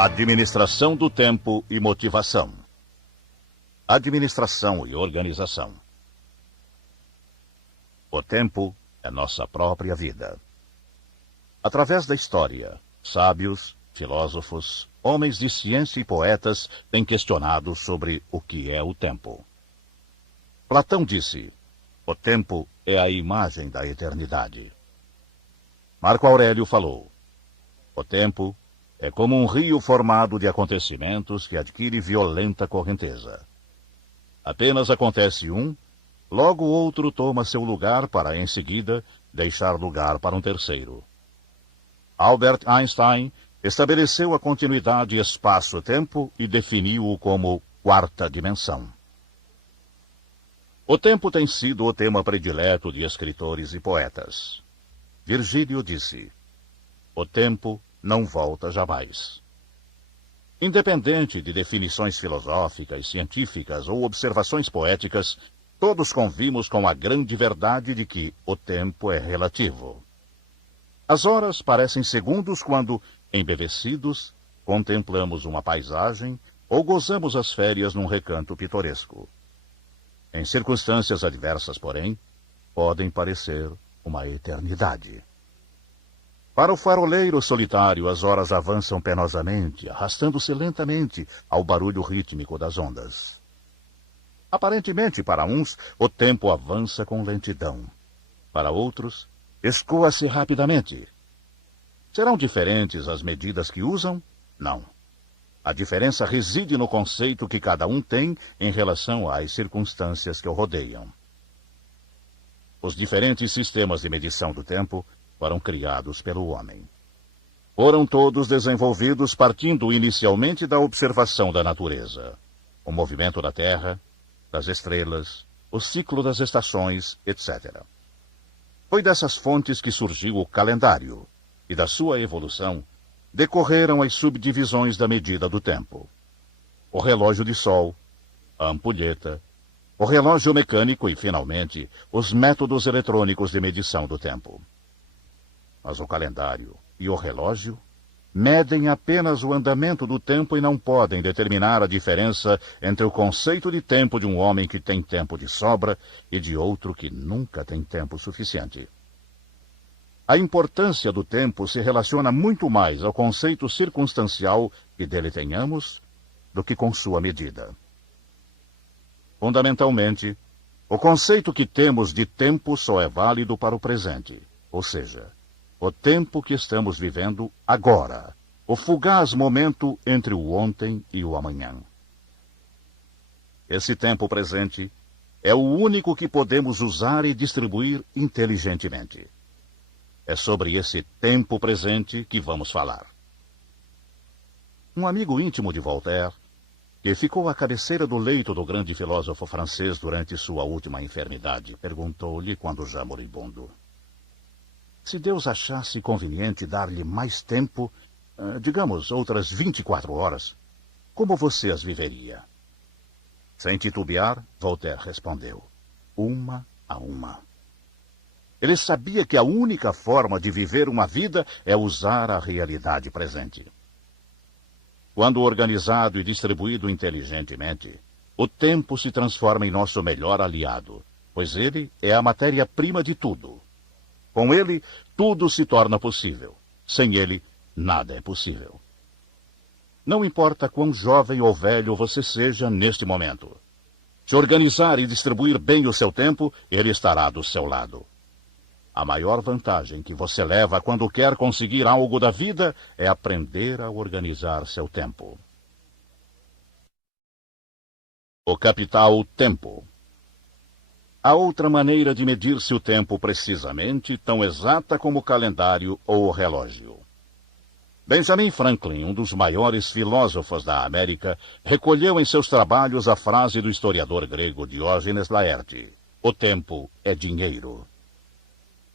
Administração do tempo e motivação. Administração e organização. O tempo é nossa própria vida. Através da história, sábios, filósofos, homens de ciência e poetas têm questionado sobre o que é o tempo. Platão disse: o tempo é a imagem da eternidade. Marco Aurélio falou: o tempo é como um rio formado de acontecimentos que adquire violenta correnteza. Apenas acontece um, logo outro toma seu lugar para, em seguida, deixar lugar para um terceiro. Albert Einstein estabeleceu a continuidade espaço-tempo e definiu-o como quarta dimensão. O tempo tem sido o tema predileto de escritores e poetas. Virgílio disse: o tempo não volta jamais. Independente de definições filosóficas, científicas ou observações poéticas, todos convimos com a grande verdade de que o tempo é relativo. As horas parecem segundos quando, embevecidos, contemplamos uma paisagem ou gozamos as férias num recanto pitoresco. Em circunstâncias adversas, porém, podem parecer uma eternidade. Para o faroleiro solitário, as horas avançam penosamente, arrastando-se lentamente ao barulho rítmico das ondas. Aparentemente, para uns, o tempo avança com lentidão. Para outros, escoa-se rapidamente. Serão diferentes as medidas que usam? Não. A diferença reside no conceito que cada um tem em relação às circunstâncias que o rodeiam. Os diferentes sistemas de medição do tempo foram criados pelo homem. Foram todos desenvolvidos partindo inicialmente da observação da natureza, o movimento da Terra, das estrelas, o ciclo das estações, etc. Foi dessas fontes que surgiu o calendário, e da sua evolução decorreram as subdivisões da medida do tempo. O relógio de sol, a ampulheta, o relógio mecânico e, finalmente, os métodos eletrônicos de medição do tempo. Mas o calendário e o relógio medem apenas o andamento do tempo e não podem determinar a diferença entre o conceito de tempo de um homem que tem tempo de sobra e de outro que nunca tem tempo suficiente. A importância do tempo se relaciona muito mais ao conceito circunstancial que dele tenhamos do que com sua medida. Fundamentalmente, o conceito que temos de tempo só é válido para o presente, ou seja, o tempo que estamos vivendo agora, o fugaz momento entre o ontem e o amanhã. Esse tempo presente é o único que podemos usar e distribuir inteligentemente. É sobre esse tempo presente que vamos falar. Um amigo íntimo de Voltaire, que ficou à cabeceira do leito do grande filósofo francês durante sua última enfermidade, perguntou-lhe, quando já moribundo: se Deus achasse conveniente dar-lhe mais tempo, digamos outras 24 horas, como você as viveria? Sem titubear, Voltaire respondeu: uma a uma. Ele sabia que a única forma de viver uma vida é usar a realidade presente. Quando organizado e distribuído inteligentemente, o tempo se transforma em nosso melhor aliado, pois ele é a matéria-prima de tudo. Com ele, tudo se torna possível. Sem ele, nada é possível. Não importa quão jovem ou velho você seja neste momento. Se organizar e distribuir bem o seu tempo, ele estará do seu lado. A maior vantagem que você leva quando quer conseguir algo da vida é aprender a organizar seu tempo. O capital tempo. Há outra maneira de medir-se o tempo precisamente, tão exata como o calendário ou o relógio. Benjamin Franklin, um dos maiores filósofos da América, recolheu em seus trabalhos a frase do historiador grego Diógenes Laerte: o tempo é dinheiro.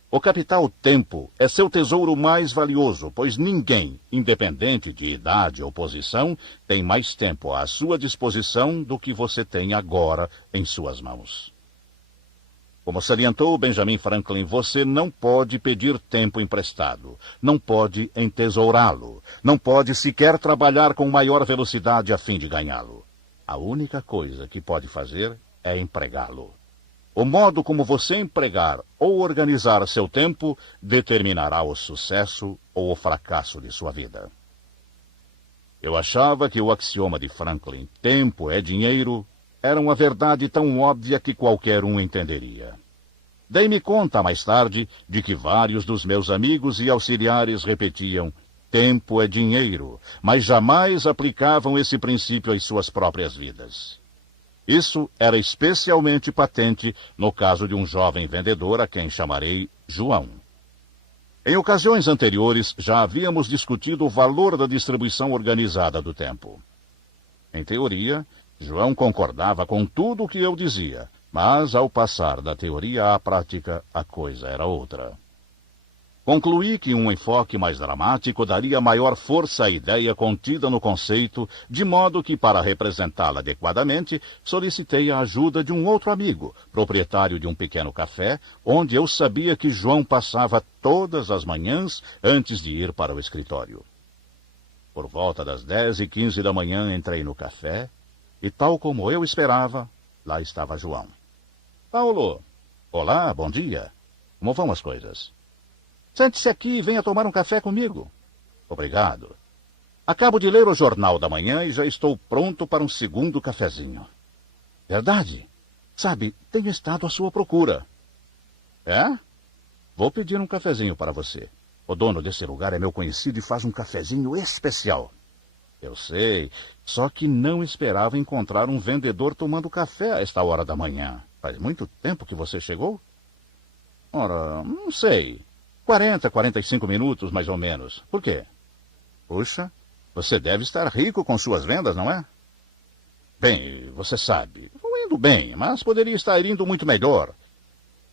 O capital tempo é seu tesouro mais valioso, pois ninguém, independente de idade ou posição, tem mais tempo à sua disposição do que você tem agora em suas mãos. Como salientou Benjamin Franklin, você não pode pedir tempo emprestado, não pode entesourá-lo, não pode sequer trabalhar com maior velocidade a fim de ganhá-lo. A única coisa que pode fazer é empregá-lo. O modo como você empregar ou organizar seu tempo determinará o sucesso ou o fracasso de sua vida. Eu achava que o axioma de Franklin, tempo é dinheiro, era uma verdade tão óbvia que qualquer um entenderia. Dei-me conta, mais tarde, de que vários dos meus amigos e auxiliares repetiam, tempo é dinheiro, mas jamais aplicavam esse princípio às suas próprias vidas. Isso era especialmente patente no caso de um jovem vendedor a quem chamarei João. Em ocasiões anteriores, já havíamos discutido o valor da distribuição organizada do tempo. Em teoria, João concordava com tudo o que eu dizia, mas ao passar da teoria à prática, a coisa era outra. Concluí que um enfoque mais dramático daria maior força à ideia contida no conceito, de modo que, para representá-la adequadamente, solicitei a ajuda de um outro amigo, proprietário de um pequeno café, onde eu sabia que João passava todas as manhãs antes de ir para o escritório. Por volta das 10h15 da manhã entrei no café, e tal como eu esperava, lá estava João. Paulo! Olá, bom dia. Como vão as coisas? Sente-se aqui e venha tomar um café comigo. Obrigado. Acabo de ler o jornal da manhã e já estou pronto para um segundo cafezinho. Verdade? Sabe, tenho estado à sua procura. É? Vou pedir um cafezinho para você. O dono desse lugar é meu conhecido e faz um cafezinho especial. Eu sei, só que não esperava encontrar um vendedor tomando café a esta hora da manhã. Faz muito tempo que você chegou? Ora, não sei. 45 minutos, mais ou menos. Por quê? Puxa, você deve estar rico com suas vendas, não é? Bem, você sabe, vou indo bem, mas poderia estar indo muito melhor.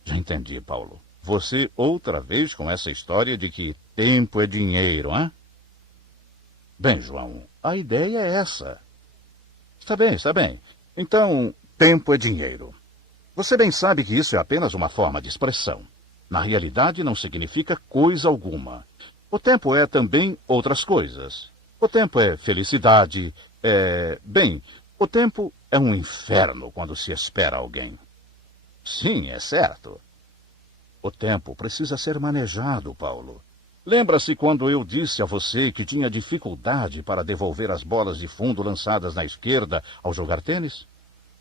Já entendi, Paulo. Você outra vez com essa história de que tempo é dinheiro, hein? Bem, João, a ideia é essa. Está bem, está bem. Então, tempo é dinheiro. Você bem sabe que isso é apenas uma forma de expressão. Na realidade, não significa coisa alguma. O tempo é também outras coisas. O tempo é felicidade, Bem, o tempo é um inferno quando se espera alguém. Sim, é certo. O tempo precisa ser manejado, Paulo. Lembra-se quando eu disse a você que tinha dificuldade para devolver as bolas de fundo lançadas na esquerda ao jogar tênis?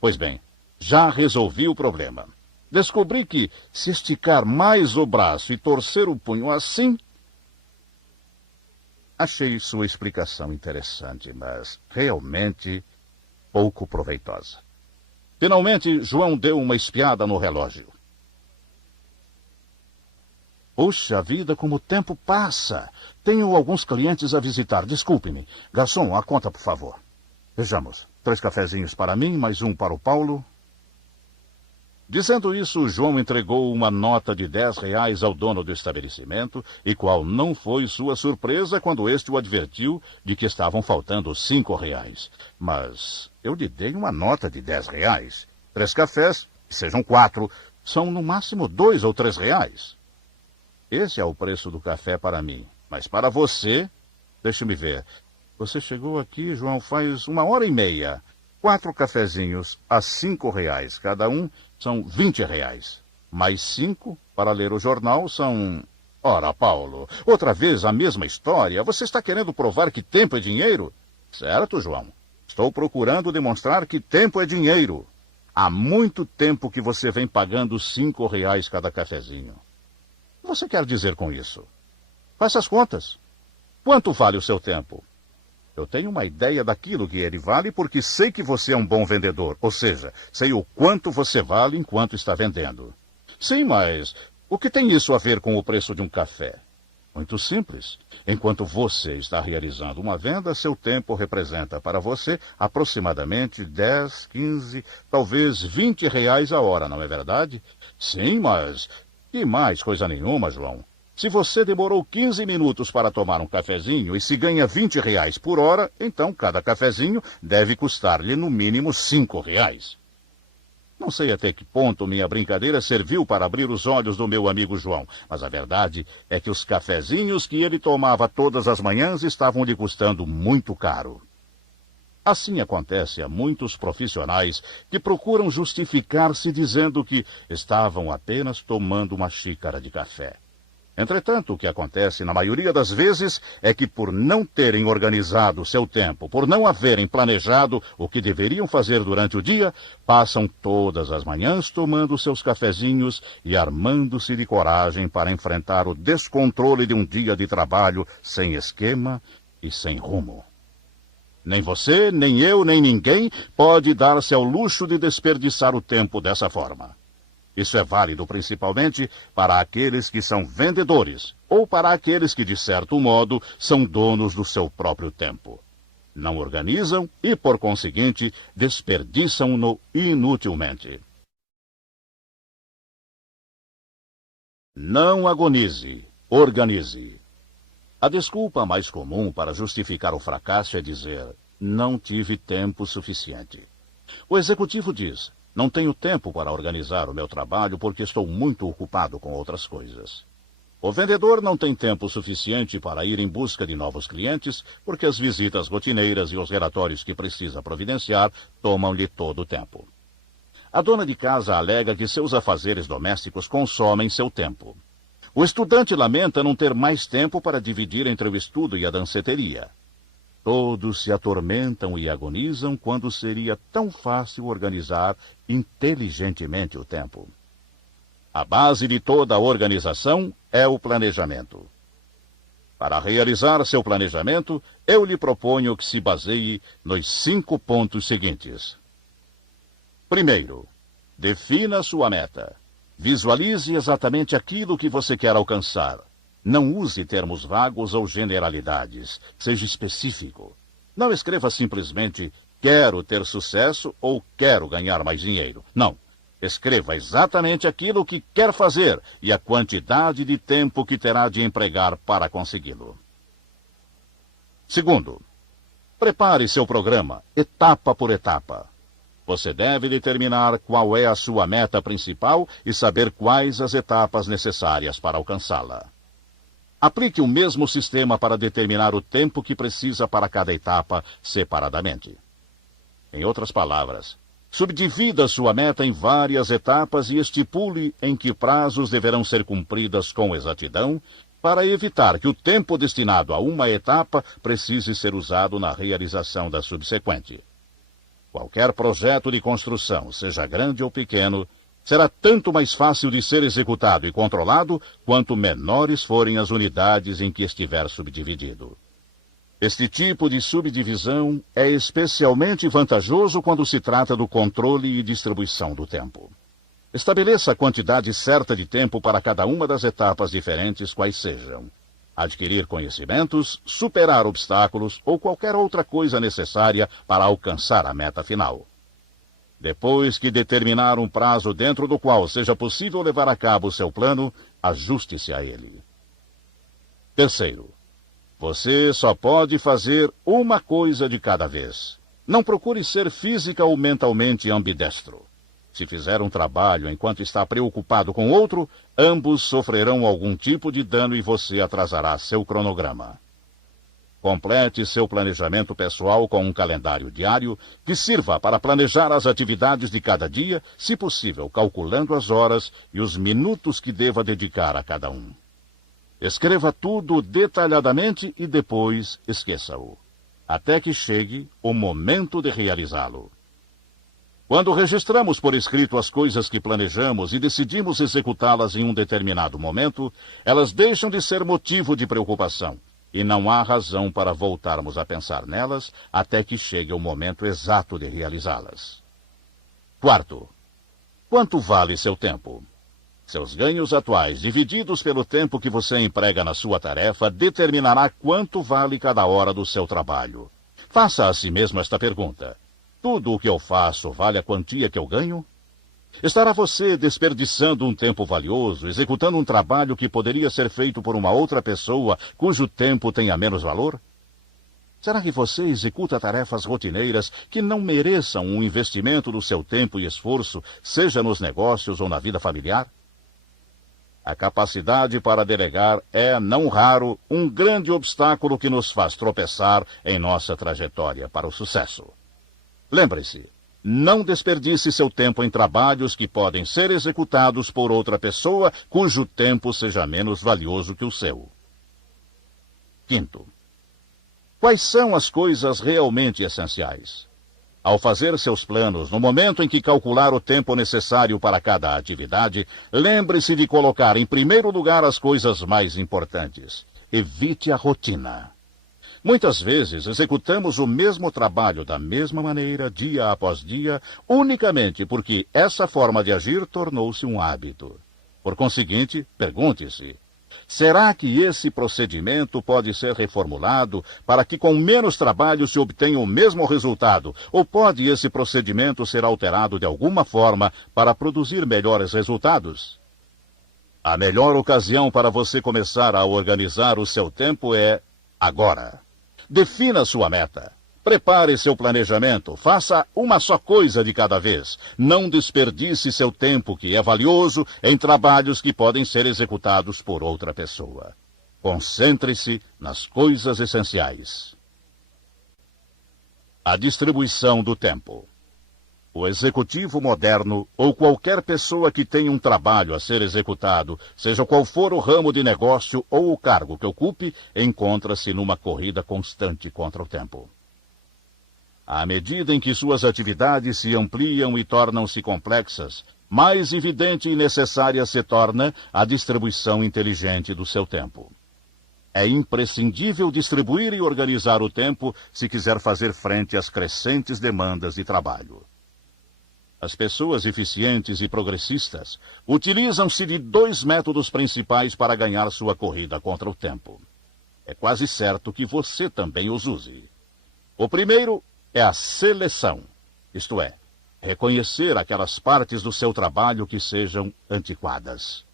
Pois bem, já resolvi o problema. Descobri que, se esticar mais o braço e torcer o punho assim... Achei sua explicação interessante, mas realmente pouco proveitosa. Finalmente, João deu uma espiada no relógio. Puxa vida, como o tempo passa. Tenho alguns clientes a visitar. Desculpe-me. Garçom, a conta, por favor. Vejamos. 3 cafezinhos para mim, mais um para o Paulo. Dizendo isso, João entregou uma nota de R$10 ao dono do estabelecimento, e qual não foi sua surpresa quando este o advertiu de que estavam faltando R$5. Mas eu lhe dei uma nota de R$10. 3 cafés, que sejam 4, são no máximo R$2 ou R$3. Esse é o preço do café para mim. Mas para você, deixe-me ver. Você chegou aqui, João, faz 1h30. 4 cafezinhos a R$5 cada um são R$20. Mais 5 para ler o jornal são... Ora, Paulo, outra vez a mesma história. Você está querendo provar que tempo é dinheiro? Certo, João. Estou procurando demonstrar que tempo é dinheiro. Há muito tempo que você vem pagando R$5 cada cafezinho. O que você quer dizer com isso? Faça as contas. Quanto vale o seu tempo? Eu tenho uma ideia daquilo que ele vale porque sei que você é um bom vendedor. Ou seja, sei o quanto você vale enquanto está vendendo. Sim, mas o que tem isso a ver com o preço de um café? Muito simples. Enquanto você está realizando uma venda, seu tempo representa para você aproximadamente 10, 15, talvez R$20 a hora, não é verdade? Sim, mas... E mais coisa nenhuma, João. Se você demorou 15 minutos para tomar um cafezinho e se ganha R$20 por hora, então cada cafezinho deve custar-lhe no mínimo R$5. Não sei até que ponto minha brincadeira serviu para abrir os olhos do meu amigo João, mas a verdade é que os cafezinhos que ele tomava todas as manhãs estavam lhe custando muito caro. Assim acontece a muitos profissionais que procuram justificar-se dizendo que estavam apenas tomando uma xícara de café. Entretanto, o que acontece na maioria das vezes é que, por não terem organizado seu tempo, por não haverem planejado o que deveriam fazer durante o dia, passam todas as manhãs tomando seus cafezinhos e armando-se de coragem para enfrentar o descontrole de um dia de trabalho sem esquema e sem rumo. Nem você, nem eu, nem ninguém pode dar-se ao luxo de desperdiçar o tempo dessa forma. Isso é válido principalmente para aqueles que são vendedores ou para aqueles que, de certo modo, são donos do seu próprio tempo. Não organizam e, por conseguinte, desperdiçam-no inutilmente. Não agonize, organize. A desculpa mais comum para justificar o fracasso é dizer: não tive tempo suficiente. O executivo diz: não tenho tempo para organizar o meu trabalho porque estou muito ocupado com outras coisas. O vendedor não tem tempo suficiente para ir em busca de novos clientes porque as visitas rotineiras e os relatórios que precisa providenciar tomam-lhe todo o tempo. A dona de casa alega que seus afazeres domésticos consomem seu tempo. O estudante lamenta não ter mais tempo para dividir entre o estudo e a danceteria. Todos se atormentam e agonizam quando seria tão fácil organizar inteligentemente o tempo. A base de toda a organização é o planejamento. Para realizar seu planejamento, eu lhe proponho que se baseie nos 5 pontos seguintes. Primeiro, defina sua meta. Visualize exatamente aquilo que você quer alcançar. Não use termos vagos ou generalidades. Seja específico. Não escreva simplesmente quero ter sucesso ou quero ganhar mais dinheiro. Não. Escreva exatamente aquilo que quer fazer e a quantidade de tempo que terá de empregar para consegui-lo. Segundo, prepare seu programa, etapa por etapa. Você deve determinar qual é a sua meta principal e saber quais as etapas necessárias para alcançá-la. Aplique o mesmo sistema para determinar o tempo que precisa para cada etapa separadamente. Em outras palavras, subdivida sua meta em várias etapas e estipule em que prazos deverão ser cumpridas com exatidão para evitar que o tempo destinado a uma etapa precise ser usado na realização da subsequente. Qualquer projeto de construção, seja grande ou pequeno, será tanto mais fácil de ser executado e controlado quanto menores forem as unidades em que estiver subdividido. Este tipo de subdivisão é especialmente vantajoso quando se trata do controle e distribuição do tempo. Estabeleça a quantidade certa de tempo para cada uma das etapas diferentes, quais sejam: adquirir conhecimentos, superar obstáculos ou qualquer outra coisa necessária para alcançar a meta final. Depois que determinar um prazo dentro do qual seja possível levar a cabo o seu plano, ajuste-se a ele. Terceiro, você só pode fazer uma coisa de cada vez. Não procure ser física ou mentalmente ambidestro. Se fizer um trabalho enquanto está preocupado com outro, ambos sofrerão algum tipo de dano e você atrasará seu cronograma. Complete seu planejamento pessoal com um calendário diário que sirva para planejar as atividades de cada dia, se possível, calculando as horas e os minutos que deva dedicar a cada um. Escreva tudo detalhadamente e depois esqueça-o, até que chegue o momento de realizá-lo. Quando registramos por escrito as coisas que planejamos e decidimos executá-las em um determinado momento, elas deixam de ser motivo de preocupação. E não há razão para voltarmos a pensar nelas até que chegue o momento exato de realizá-las. Quarto, quanto vale seu tempo? Seus ganhos atuais, divididos pelo tempo que você emprega na sua tarefa, determinará quanto vale cada hora do seu trabalho. Faça a si mesmo esta pergunta: tudo o que eu faço vale a quantia que eu ganho? Estará você desperdiçando um tempo valioso, executando um trabalho que poderia ser feito por uma outra pessoa cujo tempo tenha menos valor? Será que você executa tarefas rotineiras que não mereçam um investimento do seu tempo e esforço, seja nos negócios ou na vida familiar? A capacidade para delegar é, não raro, um grande obstáculo que nos faz tropeçar em nossa trajetória para o sucesso. Lembre-se, não desperdice seu tempo em trabalhos que podem ser executados por outra pessoa cujo tempo seja menos valioso que o seu. Quinto, quais são as coisas realmente essenciais? Ao fazer seus planos, no momento em que calcular o tempo necessário para cada atividade, lembre-se de colocar em primeiro lugar as coisas mais importantes. Evite a rotina. Muitas vezes executamos o mesmo trabalho da mesma maneira, dia após dia, unicamente porque essa forma de agir tornou-se um hábito. Por conseguinte, pergunte-se: será que esse procedimento pode ser reformulado para que com menos trabalho se obtenha o mesmo resultado? Ou pode esse procedimento ser alterado de alguma forma para produzir melhores resultados? A melhor ocasião para você começar a organizar o seu tempo é agora. Defina sua meta. Prepare seu planejamento. Faça uma só coisa de cada vez. Não desperdice seu tempo, que é valioso, em trabalhos que podem ser executados por outra pessoa. Concentre-se nas coisas essenciais. A distribuição do tempo. O executivo moderno, ou qualquer pessoa que tenha um trabalho a ser executado, seja qual for o ramo de negócio ou o cargo que ocupe, encontra-se numa corrida constante contra o tempo. À medida em que suas atividades se ampliam e tornam-se complexas, mais evidente e necessária se torna a distribuição inteligente do seu tempo. É imprescindível distribuir e organizar o tempo se quiser fazer frente às crescentes demandas de trabalho. As pessoas eficientes e progressistas utilizam-se de 2 métodos principais para ganhar sua corrida contra o tempo. É quase certo que você também os use. O primeiro é a seleção, isto é, reconhecer aquelas partes do seu trabalho que sejam antiquadas.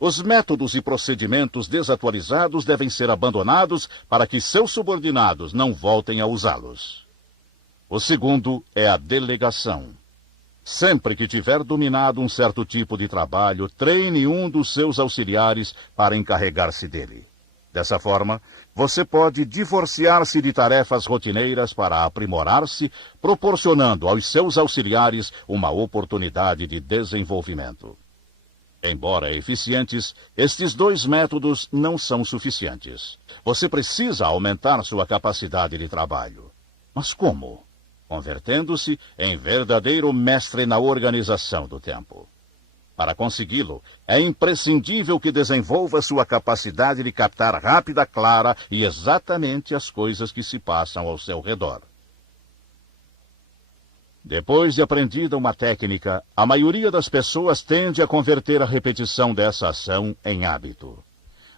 Os métodos e procedimentos desatualizados devem ser abandonados para que seus subordinados não voltem a usá-los. O segundo é a delegação. Sempre que tiver dominado um certo tipo de trabalho, treine um dos seus auxiliares para encarregar-se dele. Dessa forma, você pode divorciar-se de tarefas rotineiras para aprimorar-se, proporcionando aos seus auxiliares uma oportunidade de desenvolvimento. Embora eficientes, estes 2 métodos não são suficientes. Você precisa aumentar sua capacidade de trabalho. Mas como? Convertendo-se em verdadeiro mestre na organização do tempo. Para consegui-lo, é imprescindível que desenvolva sua capacidade de captar rápida, clara e exatamente as coisas que se passam ao seu redor. Depois de aprendida uma técnica, a maioria das pessoas tende a converter a repetição dessa ação em hábito.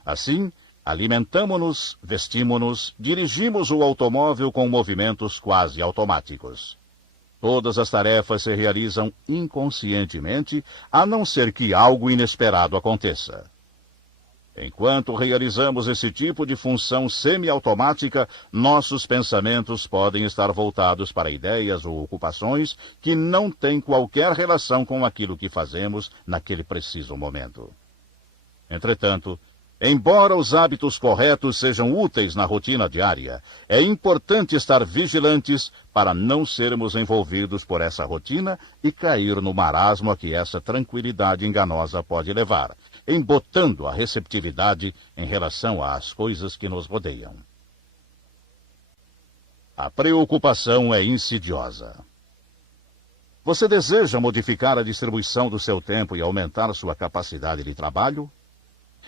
Assim, alimentamo-nos, vestimos-nos, dirigimos o automóvel com movimentos quase automáticos. Todas as tarefas se realizam inconscientemente, a não ser que algo inesperado aconteça. Enquanto realizamos esse tipo de função semi-automática, nossos pensamentos podem estar voltados para ideias ou ocupações que não têm qualquer relação com aquilo que fazemos naquele preciso momento. Entretanto, embora os hábitos corretos sejam úteis na rotina diária, é importante estar vigilantes para não sermos envolvidos por essa rotina e cair no marasmo a que essa tranquilidade enganosa pode levar, embotando a receptividade em relação às coisas que nos rodeiam. A preocupação é insidiosa. Você deseja modificar a distribuição do seu tempo e aumentar sua capacidade de trabalho?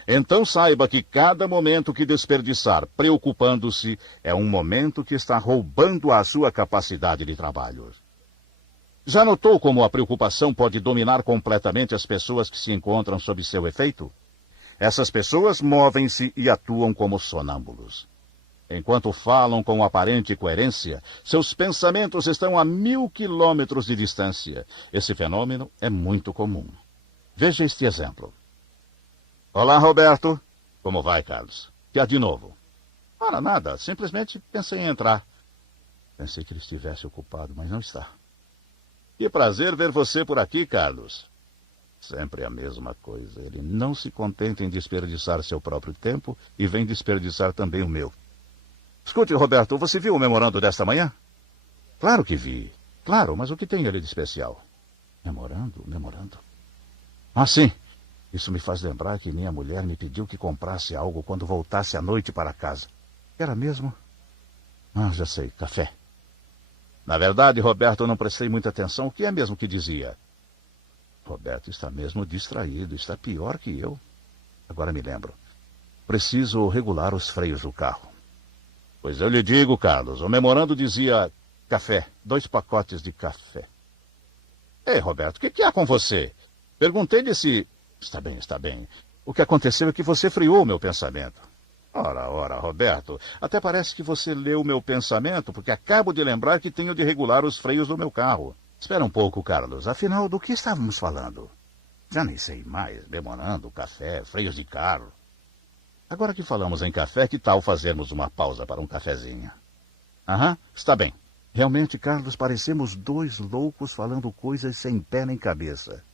Então saiba que cada momento que desperdiçar preocupando-se é um momento que está roubando a sua capacidade de trabalho. Já notou como a preocupação pode dominar completamente as pessoas que se encontram sob seu efeito? Essas pessoas movem-se e atuam como sonâmbulos. Enquanto falam com aparente coerência, seus pensamentos estão a 1000 quilômetros de distância. Esse fenômeno é muito comum. Veja este exemplo. Olá, Roberto. Como vai, Carlos? Que há de novo? Ora, nada. Simplesmente pensei em entrar. Pensei que ele estivesse ocupado, mas não está. Que prazer ver você por aqui, Carlos. Sempre a mesma coisa. Ele não se contenta em desperdiçar seu próprio tempo e vem desperdiçar também o meu. Escute, Roberto, você viu o memorando desta manhã? Claro que vi. Claro, mas o que tem ele de especial? Memorando. Ah, sim. Isso me faz lembrar que minha mulher me pediu que comprasse algo quando voltasse à noite para casa. Era mesmo? Ah, já sei, café. Na verdade, Roberto, eu não prestei muita atenção. O que é mesmo que dizia? Roberto está mesmo distraído, está pior que eu. Agora me lembro. Preciso regular os freios do carro. Pois eu lhe digo, Carlos, o memorando dizia café, 2 pacotes de café. Ei, Roberto, o que há com você? Perguntei-lhe se... Está bem. O que aconteceu é que você friou o meu pensamento. Ora, Roberto, até parece que você leu o meu pensamento, porque acabo de lembrar que tenho de regular os freios do meu carro. Espera um pouco, Carlos. Afinal, do que estávamos falando? Já nem sei mais. Memorando, café, freios de carro. Agora que falamos em café, que tal fazermos uma pausa para um cafezinho? Aham, está bem. Realmente, Carlos, parecemos 2 loucos falando coisas sem pé nem cabeça.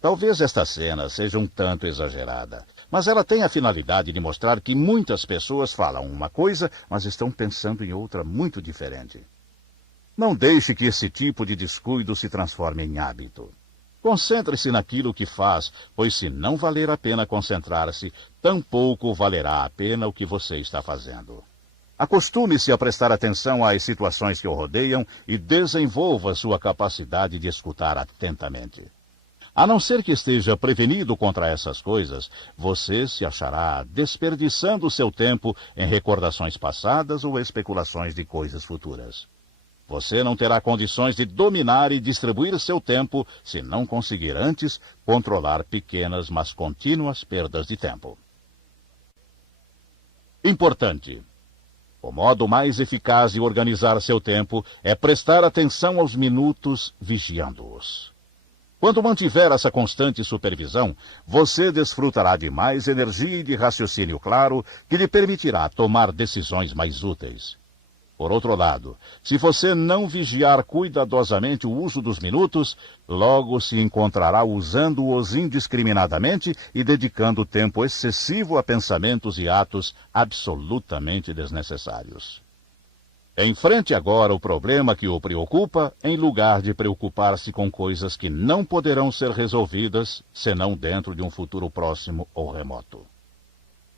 Talvez esta cena seja um tanto exagerada, mas ela tem a finalidade de mostrar que muitas pessoas falam uma coisa, mas estão pensando em outra muito diferente. Não deixe que esse tipo de descuido se transforme em hábito. Concentre-se naquilo que faz, pois se não valer a pena concentrar-se, tampouco valerá a pena o que você está fazendo. Acostume-se a prestar atenção às situações que o rodeiam e desenvolva sua capacidade de escutar atentamente. A não ser que esteja prevenido contra essas coisas, você se achará desperdiçando seu tempo em recordações passadas ou especulações de coisas futuras. Você não terá condições de dominar e distribuir seu tempo se não conseguir antes controlar pequenas, mas contínuas perdas de tempo. Importante. O modo mais eficaz de organizar seu tempo é prestar atenção aos minutos vigiando-os. Quando mantiver essa constante supervisão, você desfrutará de mais energia e de raciocínio claro que lhe permitirá tomar decisões mais úteis. Por outro lado, se você não vigiar cuidadosamente o uso dos minutos, logo se encontrará usando-os indiscriminadamente e dedicando tempo excessivo a pensamentos e atos absolutamente desnecessários. Enfrente agora o problema que o preocupa, em lugar de preocupar-se com coisas que não poderão ser resolvidas, senão dentro de um futuro próximo ou remoto.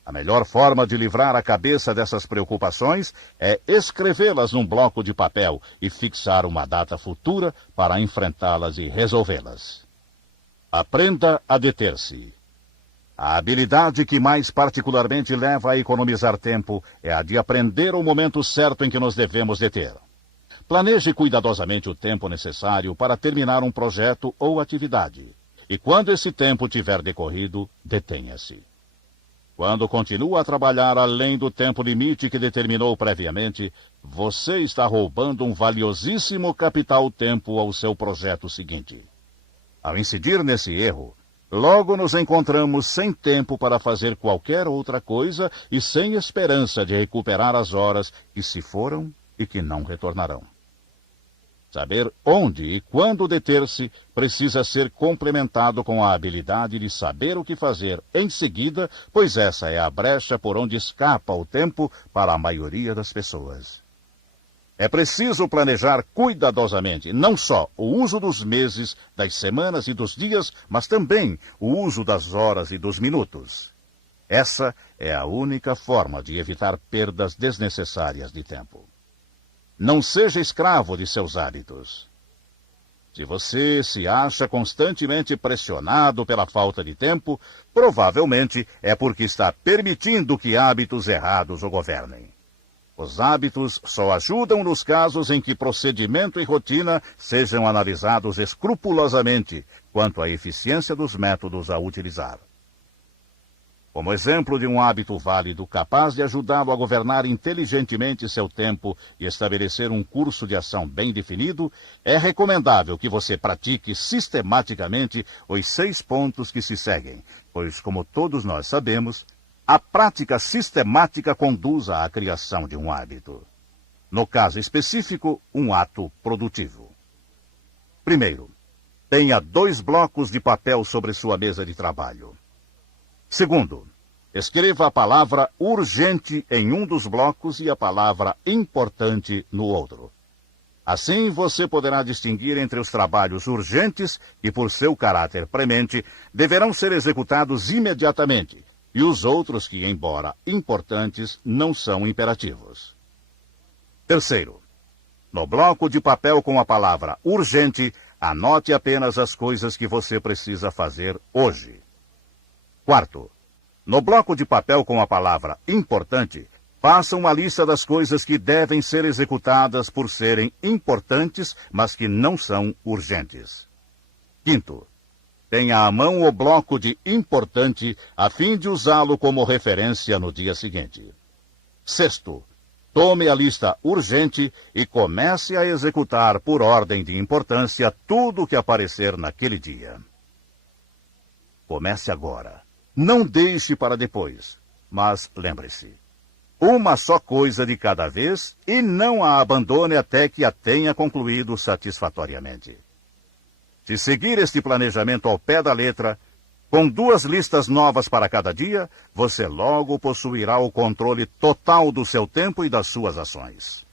A melhor forma de livrar a cabeça dessas preocupações é escrevê-las num bloco de papel e fixar uma data futura para enfrentá-las e resolvê-las. Aprenda a deter-se. A habilidade que mais particularmente leva a economizar tempo é a de aprender o momento certo em que nos devemos deter. Planeje cuidadosamente o tempo necessário para terminar um projeto ou atividade. E quando esse tempo tiver decorrido, detenha-se. Quando continua a trabalhar além do tempo limite que determinou previamente, você está roubando um valiosíssimo capital tempo ao seu projeto seguinte. Ao incidir nesse erro, logo nos encontramos sem tempo para fazer qualquer outra coisa e sem esperança de recuperar as horas que se foram e que não retornarão. Saber onde e quando deter-se precisa ser complementado com a habilidade de saber o que fazer em seguida, pois essa é a brecha por onde escapa o tempo para a maioria das pessoas. É preciso planejar cuidadosamente não só o uso dos meses, das semanas e dos dias, mas também o uso das horas e dos minutos. Essa é a única forma de evitar perdas desnecessárias de tempo. Não seja escravo de seus hábitos. Se você se acha constantemente pressionado pela falta de tempo, provavelmente é porque está permitindo que hábitos errados o governem. Os hábitos só ajudam nos casos em que procedimento e rotina sejam analisados escrupulosamente quanto à eficiência dos métodos a utilizar. Como exemplo de um hábito válido capaz de ajudá-lo a governar inteligentemente seu tempo e estabelecer um curso de ação bem definido, é recomendável que você pratique sistematicamente os 6 pontos que se seguem, pois, como todos nós sabemos, a prática sistemática conduz à criação de um hábito. No caso específico, um ato produtivo. Primeiro, tenha 2 blocos de papel sobre sua mesa de trabalho. Segundo, escreva a palavra urgente em um dos blocos e a palavra importante no outro. Assim, você poderá distinguir entre os trabalhos urgentes que, por seu caráter premente, deverão ser executados imediatamente, e os outros que, embora importantes, não são imperativos. Terceiro, no bloco de papel com a palavra urgente, anote apenas as coisas que você precisa fazer hoje. Quarto, no bloco de papel com a palavra importante, faça uma lista das coisas que devem ser executadas por serem importantes, mas que não são urgentes. Quinto, tenha à mão o bloco de importante, a fim de usá-lo como referência no dia seguinte. Sexto, tome a lista urgente e comece a executar por ordem de importância tudo o que aparecer naquele dia. Comece agora. Não deixe para depois. Mas lembre-se, uma só coisa de cada vez e não a abandone até que a tenha concluído satisfatoriamente. Se seguir este planejamento ao pé da letra, com 2 listas novas para cada dia, você logo possuirá o controle total do seu tempo e das suas ações.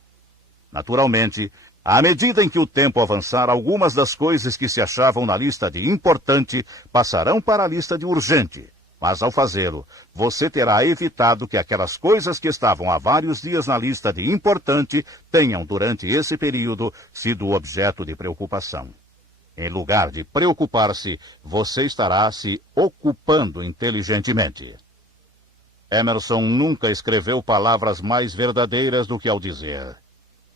Naturalmente, à medida em que o tempo avançar, algumas das coisas que se achavam na lista de importante passarão para a lista de urgente. Mas, ao fazê-lo, você terá evitado que aquelas coisas que estavam há vários dias na lista de importante tenham, durante esse período, sido objeto de preocupação. Em lugar de preocupar-se, você estará se ocupando inteligentemente. Emerson nunca escreveu palavras mais verdadeiras do que ao dizer: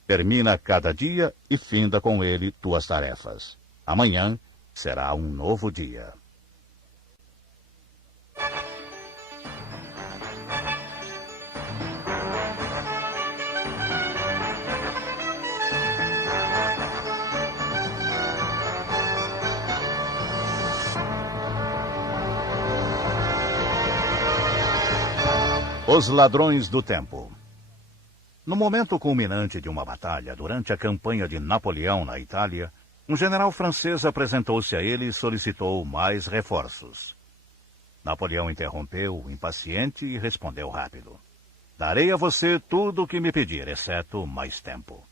termina cada dia e finda com ele tuas tarefas. Amanhã será um novo dia. Os ladrões do tempo. No momento culminante de uma batalha, durante a campanha de Napoleão na Itália, um general francês apresentou-se a ele e solicitou mais reforços. Napoleão interrompeu, impaciente, e respondeu rápido: darei a você tudo o que me pedir, exceto mais tempo.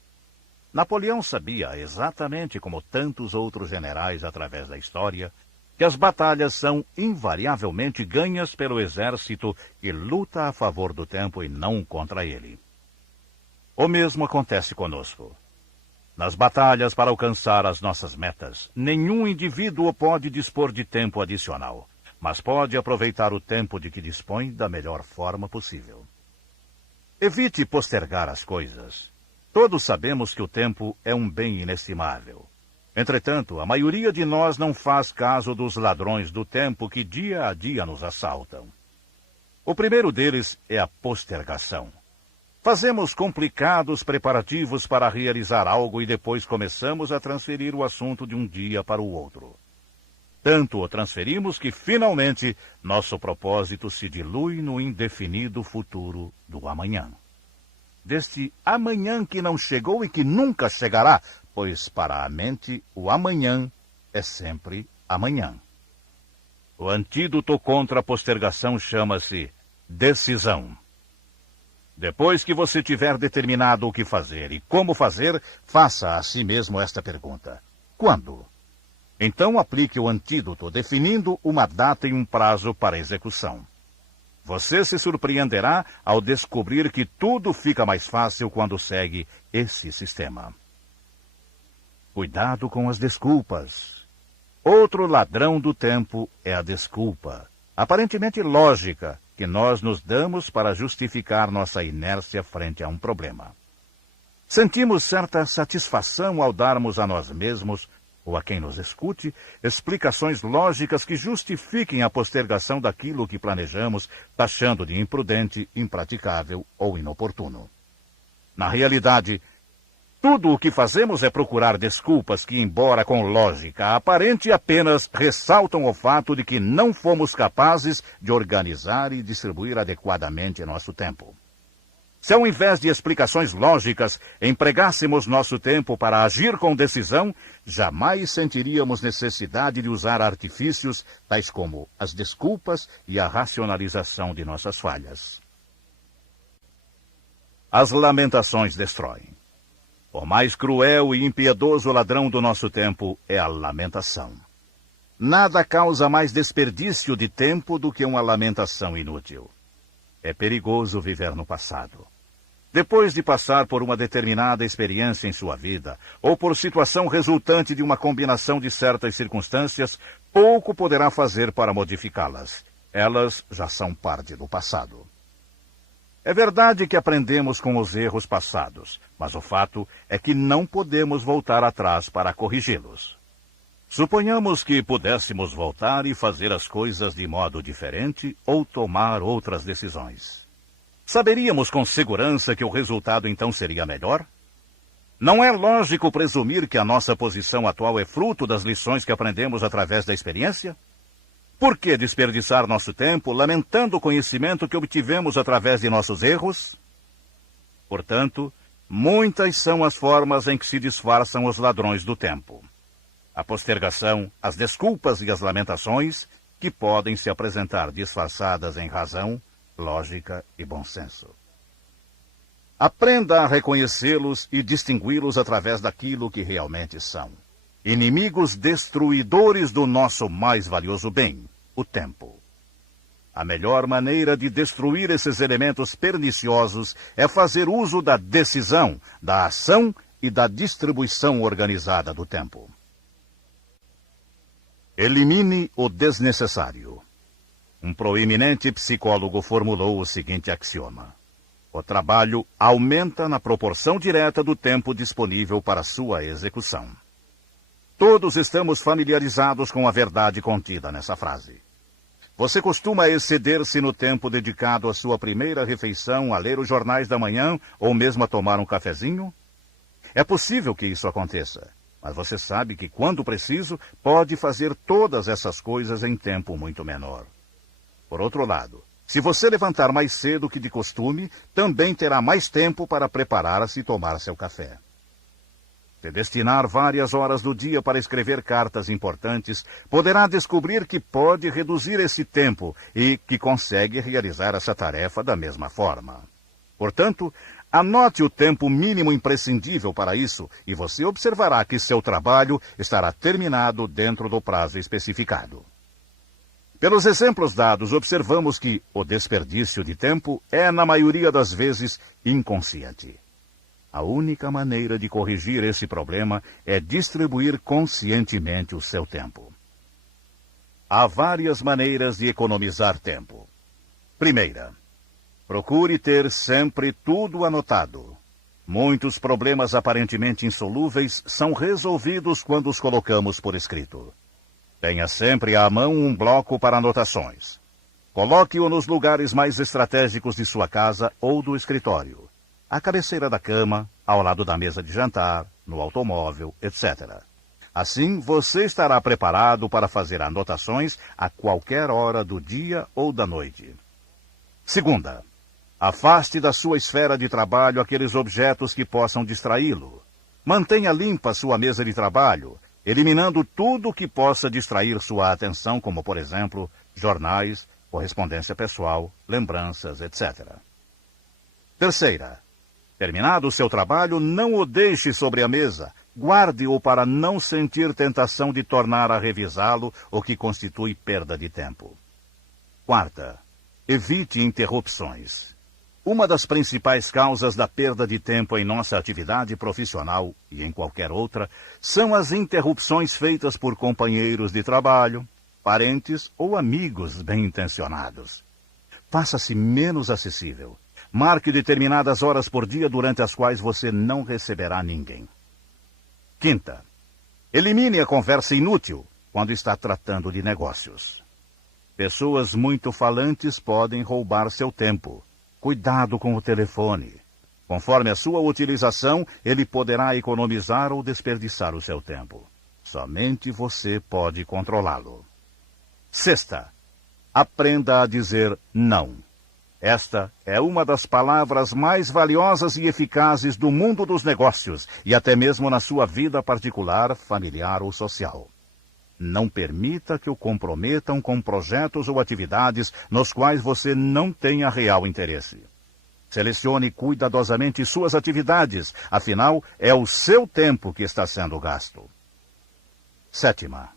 Napoleão sabia, exatamente como tantos outros generais através da história, que as batalhas são invariavelmente ganhas pelo exército que luta a favor do tempo e não contra ele. O mesmo acontece conosco. Nas batalhas para alcançar as nossas metas, nenhum indivíduo pode dispor de tempo adicional, mas pode aproveitar o tempo de que dispõe da melhor forma possível. Evite postergar as coisas. Todos sabemos que o tempo é um bem inestimável. Entretanto, a maioria de nós não faz caso dos ladrões do tempo que dia a dia nos assaltam. O primeiro deles é a postergação. Fazemos complicados preparativos para realizar algo e depois começamos a transferir o assunto de um dia para o outro. Tanto o transferimos que, finalmente, nosso propósito se dilui no indefinido futuro do amanhã. Deste amanhã que não chegou e que nunca chegará, pois para a mente o amanhã é sempre amanhã. O antídoto contra a postergação chama-se decisão. Depois que você tiver determinado o que fazer e como fazer, faça a si mesmo esta pergunta: quando? Então aplique o antídoto definindo uma data e um prazo para execução. Você se surpreenderá ao descobrir que tudo fica mais fácil quando segue esse sistema. Cuidado com as desculpas. Outro ladrão do tempo é a desculpa, aparentemente lógica, que nós nos damos para justificar nossa inércia frente a um problema. Sentimos certa satisfação ao darmos a nós mesmos, ou a quem nos escute, explicações lógicas que justifiquem a postergação daquilo que planejamos, taxando de imprudente, impraticável ou inoportuno. Na realidade, Tudo o que fazemos é procurar desculpas que, embora com lógica aparente, apenas ressaltam o fato de que não fomos capazes de organizar e distribuir adequadamente nosso tempo. Se ao invés de explicações lógicas empregássemos nosso tempo para agir com decisão, jamais sentiríamos necessidade de usar artifícios tais como as desculpas e a racionalização de nossas falhas. As lamentações destroem. O mais cruel e impiedoso ladrão do nosso tempo é a lamentação. Nada causa mais desperdício de tempo do que uma lamentação inútil. É perigoso viver no passado. Depois de passar por uma determinada experiência em sua vida, ou por situação resultante de uma combinação de certas circunstâncias, pouco poderá fazer para modificá-las. Elas já são parte do passado. É verdade que aprendemos com os erros passados, mas o fato é que não podemos voltar atrás para corrigi-los. Suponhamos que pudéssemos voltar e fazer as coisas de modo diferente ou tomar outras decisões. Saberíamos com segurança que o resultado então seria melhor? Não é lógico presumir que a nossa posição atual é fruto das lições que aprendemos através da experiência? Por que desperdiçar nosso tempo lamentando o conhecimento que obtivemos através de nossos erros? Portanto, muitas são as formas em que se disfarçam os ladrões do tempo. A postergação, as desculpas e as lamentações, que podem se apresentar disfarçadas em razão, lógica e bom senso. Aprenda a reconhecê-los e distingui-los através daquilo que realmente são. Inimigos destruidores do nosso mais valioso bem, o tempo. A melhor maneira de destruir esses elementos perniciosos é fazer uso da decisão, da ação e da distribuição organizada do tempo. Elimine o desnecessário. Um proeminente psicólogo formulou o seguinte axioma: o trabalho aumenta na proporção direta do tempo disponível para sua execução. Todos estamos familiarizados com a verdade contida nessa frase. Você costuma exceder-se no tempo dedicado à sua primeira refeição, a ler os jornais da manhã ou mesmo a tomar um cafezinho? É possível que isso aconteça, mas você sabe que, quando preciso, pode fazer todas essas coisas em tempo muito menor. Por outro lado, se você levantar mais cedo que de costume, também terá mais tempo para preparar-se e tomar seu café. Se destinar várias horas do dia para escrever cartas importantes, poderá descobrir que pode reduzir esse tempo e que consegue realizar essa tarefa da mesma forma. Portanto, anote o tempo mínimo imprescindível para isso e você observará que seu trabalho estará terminado dentro do prazo especificado. Pelos exemplos dados, observamos que o desperdício de tempo é, na maioria das vezes, inconsciente. A única maneira de corrigir esse problema é distribuir conscientemente o seu tempo. Há várias maneiras de economizar tempo. Primeira, procure ter sempre tudo anotado. Muitos problemas aparentemente insolúveis são resolvidos quando os colocamos por escrito. Tenha sempre à mão um bloco para anotações. Coloque-o nos lugares mais estratégicos de sua casa ou do escritório. À cabeceira da cama, ao lado da mesa de jantar, no automóvel, etc. Assim, você estará preparado para fazer anotações a qualquer hora do dia ou da noite. Segunda, afaste da sua esfera de trabalho aqueles objetos que possam distraí-lo. Mantenha limpa sua mesa de trabalho, eliminando tudo que possa distrair sua atenção, como, por exemplo, jornais, correspondência pessoal, lembranças, etc. Terceira, terminado o seu trabalho, não o deixe sobre a mesa. Guarde-o para não sentir tentação de tornar a revisá-lo, o que constitui perda de tempo. Quarta, evite interrupções. Uma das principais causas da perda de tempo em nossa atividade profissional e em qualquer outra são as interrupções feitas por companheiros de trabalho, parentes ou amigos bem-intencionados. Faça-se menos acessível. Marque determinadas horas por dia durante as quais você não receberá ninguém. Quinta, elimine a conversa inútil quando está tratando de negócios. Pessoas muito falantes podem roubar seu tempo. Cuidado com o telefone. Conforme a sua utilização, ele poderá economizar ou desperdiçar o seu tempo. Somente você pode controlá-lo. Sexta, aprenda a dizer não. Esta é uma das palavras mais valiosas e eficazes do mundo dos negócios e até mesmo na sua vida particular, familiar ou social. Não permita que o comprometam com projetos ou atividades nos quais você não tenha real interesse. Selecione cuidadosamente suas atividades, afinal, é o seu tempo que está sendo gasto. Sétima,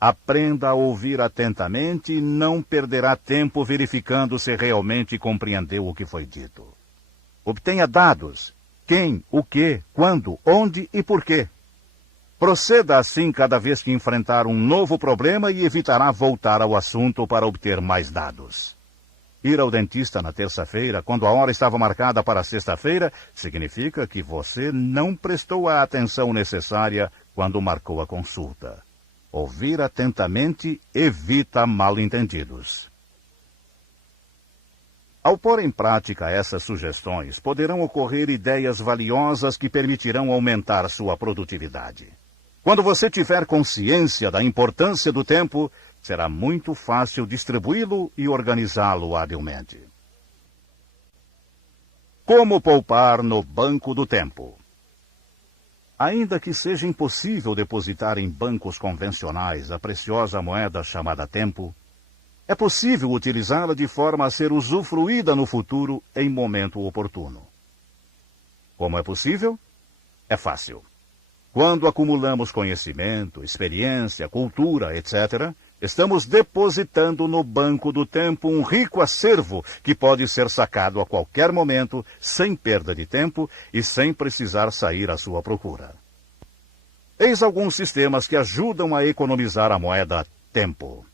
aprenda a ouvir atentamente e não perderá tempo verificando se realmente compreendeu o que foi dito. Obtenha dados: quem, o que, quando, onde e por quê. Proceda assim cada vez que enfrentar um novo problema e evitará voltar ao assunto para obter mais dados. Ir ao dentista na terça-feira, quando a hora estava marcada para sexta-feira, significa que você não prestou a atenção necessária quando marcou a consulta. Ouvir atentamente evita mal-entendidos. Ao pôr em prática essas sugestões, poderão ocorrer ideias valiosas que permitirão aumentar sua produtividade. Quando você tiver consciência da importância do tempo, será muito fácil distribuí-lo e organizá-lo habilmente. Como poupar no banco do tempo? Ainda que seja impossível depositar em bancos convencionais a preciosa moeda chamada tempo, é possível utilizá-la de forma a ser usufruída no futuro em momento oportuno. Como é possível? É fácil. Quando acumulamos conhecimento, experiência, cultura, etc., estamos depositando no banco do tempo um rico acervo que pode ser sacado a qualquer momento, sem perda de tempo e sem precisar sair à sua procura. Eis alguns sistemas que ajudam a economizar a moeda tempo.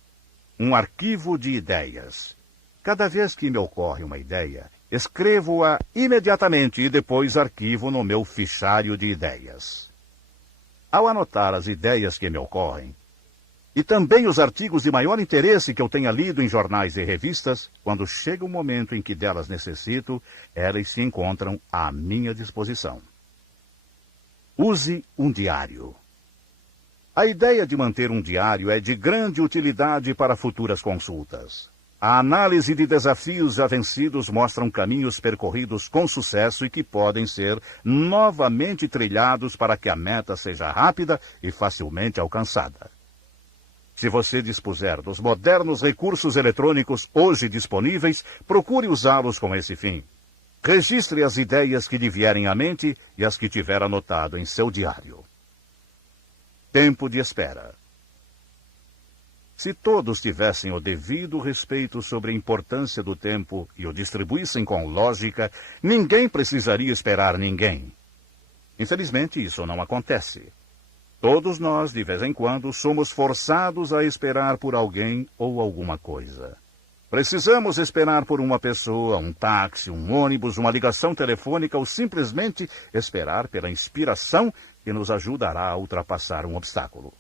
Um arquivo de ideias. Cada vez que me ocorre uma ideia, escrevo-a imediatamente e depois arquivo no meu fichário de ideias. Ao anotar as ideias que me ocorrem, e também os artigos de maior interesse que eu tenha lido em jornais e revistas, quando chega o momento em que delas necessito, elas se encontram à minha disposição. Use um diário. A ideia de manter um diário é de grande utilidade para futuras consultas. A análise de desafios já vencidos mostram caminhos percorridos com sucesso e que podem ser novamente trilhados para que a meta seja rápida e facilmente alcançada. Se você dispuser dos modernos recursos eletrônicos hoje disponíveis, procure usá-los com esse fim. Registre as ideias que lhe vierem à mente e as que tiver anotado em seu diário. Tempo de espera. Se todos tivessem o devido respeito sobre a importância do tempo e o distribuíssem com lógica, ninguém precisaria esperar ninguém. Infelizmente, isso não acontece. Todos nós, de vez em quando, somos forçados a esperar por alguém ou alguma coisa. Precisamos esperar por uma pessoa, um táxi, um ônibus, uma ligação telefônica ou simplesmente esperar pela inspiração que nos ajudará a ultrapassar um obstáculo.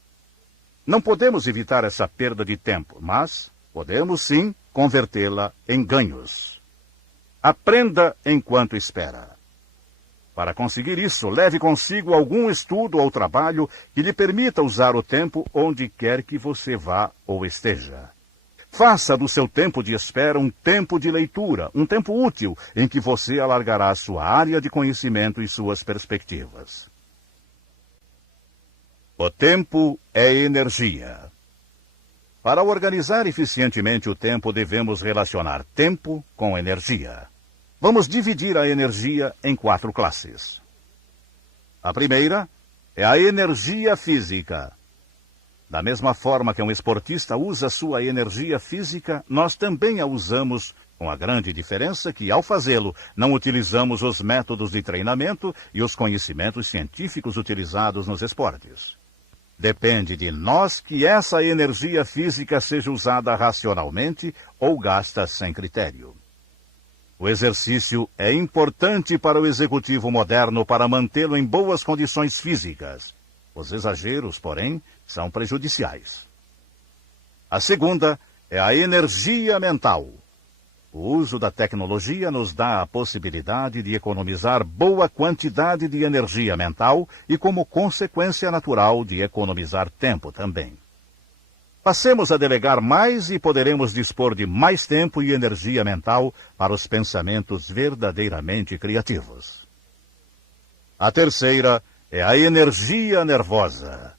Não podemos evitar essa perda de tempo, mas podemos sim convertê-la em ganhos. Aprenda enquanto espera. Para conseguir isso, leve consigo algum estudo ou trabalho que lhe permita usar o tempo onde quer que você vá ou esteja. Faça do seu tempo de espera um tempo de leitura, um tempo útil em que você alargará sua área de conhecimento e suas perspectivas. O tempo é energia. Para organizar eficientemente o tempo, devemos relacionar tempo com energia. Vamos dividir a energia em 4 classes. A primeira é a energia física. Da mesma forma que um esportista usa sua energia física, nós também a usamos, com a grande diferença que, ao fazê-lo, não utilizamos os métodos de treinamento e os conhecimentos científicos utilizados nos esportes. Depende de nós que essa energia física seja usada racionalmente ou gasta sem critério. O exercício é importante para o executivo moderno para mantê-lo em boas condições físicas. Os exageros, porém, são prejudiciais. A segunda é a energia mental. O uso da tecnologia nos dá a possibilidade de economizar boa quantidade de energia mental e, como consequência natural, de economizar tempo também. Passemos a delegar mais e poderemos dispor de mais tempo e energia mental para os pensamentos verdadeiramente criativos. A terceira é a energia nervosa.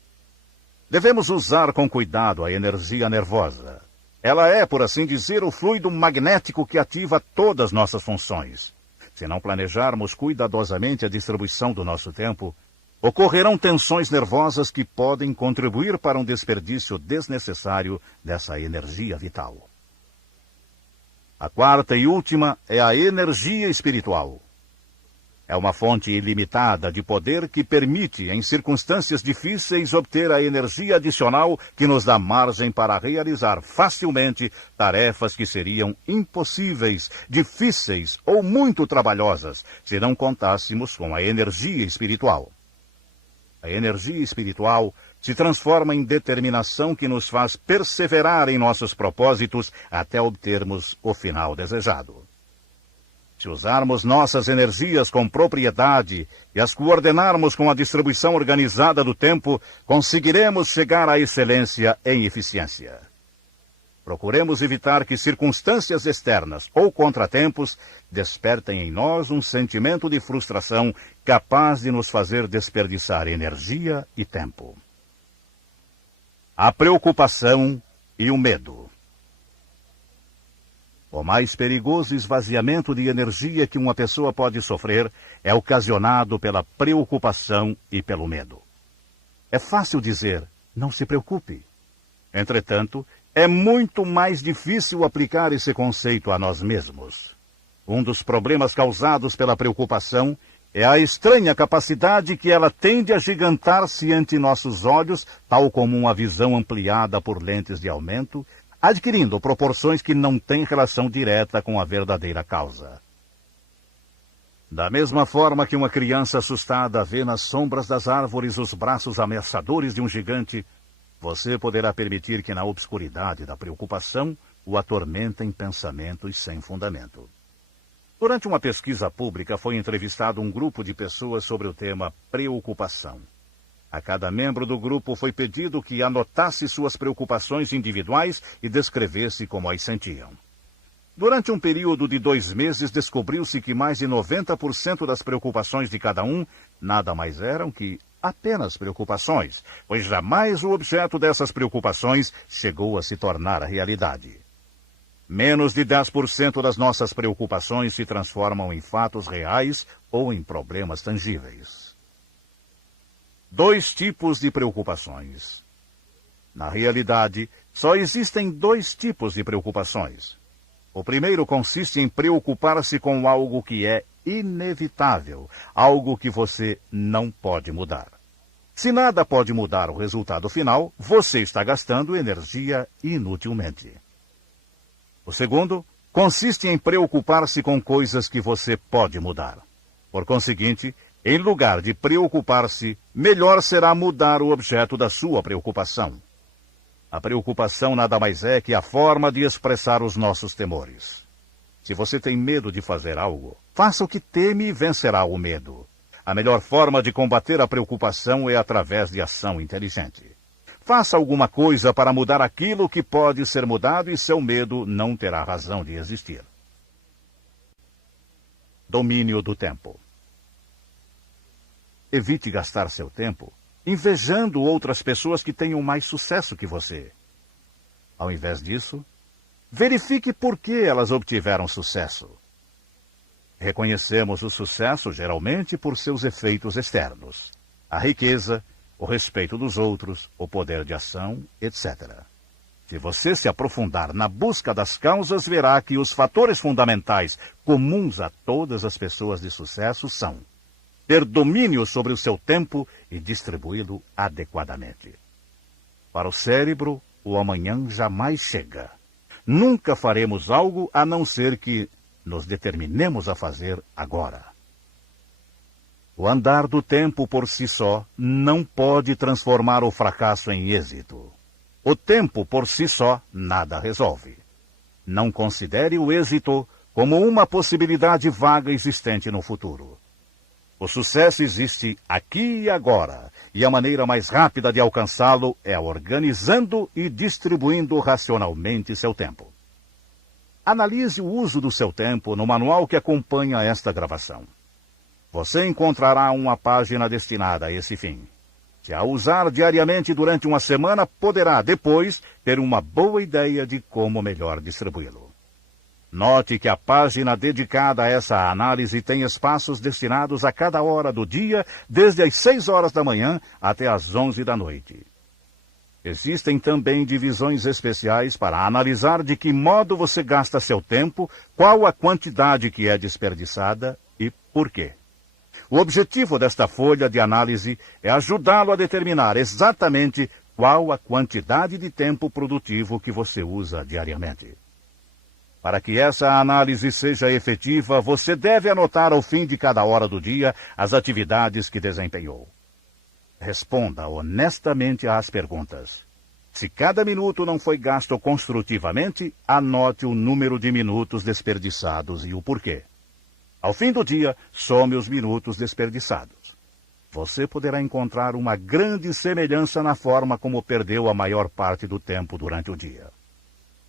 Devemos usar com cuidado a energia nervosa. Ela é, por assim dizer, o fluido magnético que ativa todas nossas funções. Se não planejarmos cuidadosamente a distribuição do nosso tempo, ocorrerão tensões nervosas que podem contribuir para um desperdício desnecessário dessa energia vital. A quarta e última é a energia espiritual. É uma fonte ilimitada de poder que permite, em circunstâncias difíceis, obter a energia adicional que nos dá margem para realizar facilmente tarefas que seriam impossíveis, difíceis ou muito trabalhosas, se não contássemos com a energia espiritual. A energia espiritual se transforma em determinação que nos faz perseverar em nossos propósitos até obtermos o final desejado. Se usarmos nossas energias com propriedade e as coordenarmos com a distribuição organizada do tempo, conseguiremos chegar à excelência em eficiência. Procuremos evitar que circunstâncias externas ou contratempos despertem em nós um sentimento de frustração capaz de nos fazer desperdiçar energia e tempo. A preocupação e o medo. O mais perigoso esvaziamento de energia que uma pessoa pode sofrer é ocasionado pela preocupação e pelo medo. É fácil dizer, não se preocupe. Entretanto, é muito mais difícil aplicar esse conceito a nós mesmos. Um dos problemas causados pela preocupação é a estranha capacidade que ela tem de agigantar-se ante nossos olhos, tal como uma visão ampliada por lentes de aumento, adquirindo proporções que não têm relação direta com a verdadeira causa. Da mesma forma que uma criança assustada vê nas sombras das árvores os braços ameaçadores de um gigante, você poderá permitir que na obscuridade da preocupação o atormentem pensamentos sem fundamento. Durante uma pesquisa pública foi entrevistado um grupo de pessoas sobre o tema preocupação. A cada membro do grupo foi pedido que anotasse suas preocupações individuais e descrevesse como as sentiam. Durante um período de 2 meses, descobriu-se que mais de 90% das preocupações de cada um nada mais eram que apenas preocupações, pois jamais o objeto dessas preocupações chegou a se tornar a realidade. Menos de 10% das nossas preocupações se transformam em fatos reais ou em problemas tangíveis. 2 tipos de preocupações. Na realidade, só existem 2 tipos de preocupações. O primeiro consiste em preocupar-se com algo que é inevitável, algo que você não pode mudar. Se nada pode mudar o resultado final, você está gastando energia inutilmente. O segundo consiste em preocupar-se com coisas que você pode mudar. Por conseguinte, em lugar de preocupar-se, melhor será mudar o objeto da sua preocupação. A preocupação nada mais é que a forma de expressar os nossos temores. Se você tem medo de fazer algo, faça o que teme e vencerá o medo. A melhor forma de combater a preocupação é através de ação inteligente. Faça alguma coisa para mudar aquilo que pode ser mudado e seu medo não terá razão de existir. Domínio do tempo. Evite gastar seu tempo invejando outras pessoas que tenham mais sucesso que você. Ao invés disso, verifique por que elas obtiveram sucesso. Reconhecemos o sucesso geralmente por seus efeitos externos: a riqueza, o respeito dos outros, o poder de ação, etc. Se você se aprofundar na busca das causas, verá que os fatores fundamentais comuns a todas as pessoas de sucesso são ter domínio sobre o seu tempo e distribuí-lo adequadamente. Para o cérebro, o amanhã jamais chega. Nunca faremos algo a não ser que nos determinemos a fazer agora. O andar do tempo por si só não pode transformar o fracasso em êxito. O tempo por si só nada resolve. não considere o êxito como uma possibilidade vaga existente no futuro. O sucesso existe aqui e agora, e a maneira mais rápida de alcançá-lo é organizando e distribuindo racionalmente seu tempo. Analise o uso do seu tempo no manual que acompanha esta gravação. Você encontrará uma página destinada a esse fim. Se a usar diariamente durante uma semana, poderá, depois, ter uma boa ideia de como melhor distribuí-lo. Note que a página dedicada a essa análise tem espaços destinados a cada hora do dia, desde as 6 horas da manhã até as 11 da noite. Existem também divisões especiais para analisar de que modo você gasta seu tempo, qual a quantidade que é desperdiçada e por quê. O objetivo desta folha de análise é ajudá-lo a determinar exatamente qual a quantidade de tempo produtivo que você usa diariamente. Para que essa análise seja efetiva, você deve anotar ao fim de cada hora do dia as atividades que desempenhou. Responda honestamente às perguntas. Se cada minuto não foi gasto construtivamente, anote o número de minutos desperdiçados e o porquê. Ao fim do dia, some os minutos desperdiçados. Você poderá encontrar uma grande semelhança na forma como perdeu a maior parte do tempo durante o dia.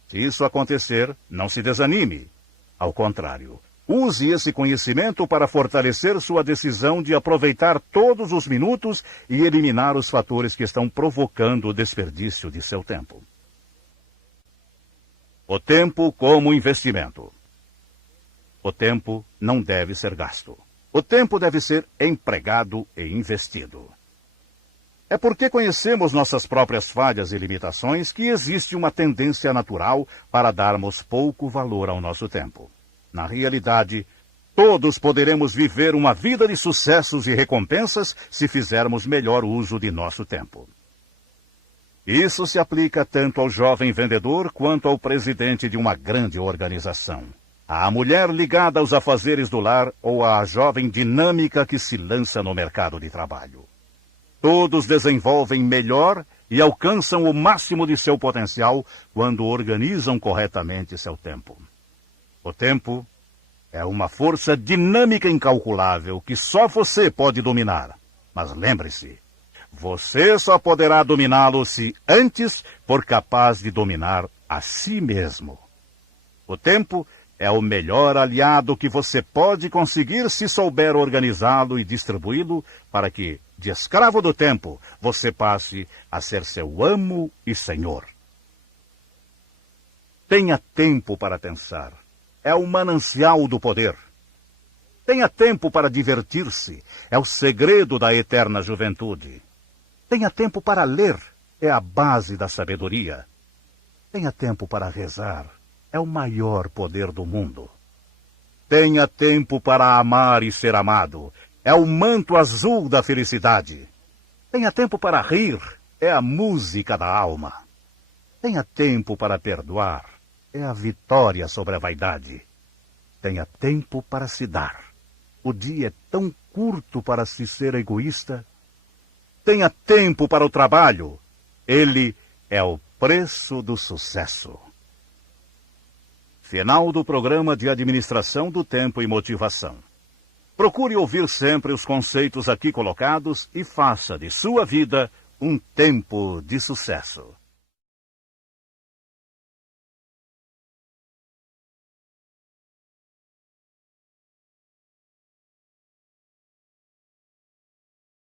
Se isso acontecer, não se desanime. Ao contrário, use esse conhecimento para fortalecer sua decisão de aproveitar todos os minutos e eliminar os fatores que estão provocando o desperdício de seu tempo. O tempo como investimento. O tempo não deve ser gasto. O tempo deve ser empregado e investido. É porque conhecemos nossas próprias falhas e limitações que existe uma tendência natural para darmos pouco valor ao nosso tempo. Na realidade, todos poderemos viver uma vida de sucessos e recompensas se fizermos melhor uso de nosso tempo. Isso se aplica tanto ao jovem vendedor quanto ao presidente de uma grande organização, à mulher ligada aos afazeres do lar ou à jovem dinâmica que se lança no mercado de trabalho. Todos desenvolvem melhor e alcançam o máximo de seu potencial quando organizam corretamente seu tempo. O tempo é uma força dinâmica incalculável que só você pode dominar. Mas lembre-se, você só poderá dominá-lo se antes for capaz de dominar a si mesmo. O tempo é o melhor aliado que você pode conseguir se souber organizá-lo e distribuí-lo para que, de escravo do tempo, você passe a ser seu amo e senhor. Tenha tempo para pensar. É o manancial do poder. Tenha tempo para divertir-se. É o segredo da eterna juventude. Tenha tempo para ler. É a base da sabedoria. Tenha tempo para rezar. É o maior poder do mundo. Tenha tempo para amar e ser amado. É o manto azul da felicidade. Tenha tempo para rir. É a música da alma. Tenha tempo para perdoar. É a vitória sobre a vaidade. Tenha tempo para se dar. O dia é tão curto para se ser egoísta. Tenha tempo para o trabalho. Ele é o preço do sucesso. Final do programa de administração do tempo e motivação. Procure ouvir sempre os conceitos aqui colocados e faça de sua vida um tempo de sucesso.